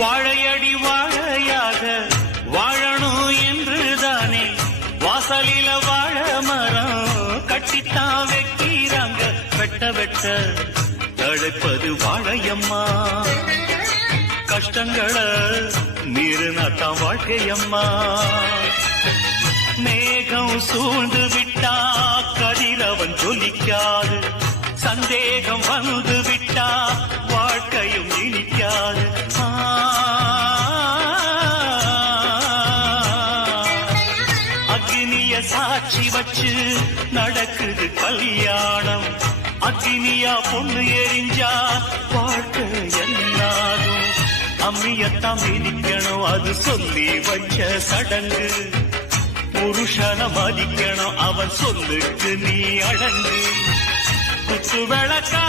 வாழையடி வாழையாக வாழணும் என்றுதானே வாசலில வாழ மரம் கட்டித்தான் வைக்கிறாங்க. வெட்ட வெட்ட தழைப்பது வாழையம்மா, கஷ்டங்களை மீறினாத்தான் வாழ்க்கையம்மா. மேகம் சூழ்ந்து விட்டா கதிரவன் ஜொலிக்காது, சந்தேகம் வந்து விட்டா வாழ்க்கையும் இனிக்காது. அக்னிய சாட்சி வச்சு நடக்குது கல்யாணம். அக்னியா பொண்ணு எரிஞ்சா வாழ்க்கை என்னாகும். அம்மியத்தான் மிதிக்கணும், அது சொல்லி வச்ச சடங்கு. புருஷன மதிக்கணும், அவன் சொல்லுக்கு நீ அடங்கு. குத்து விளக்கா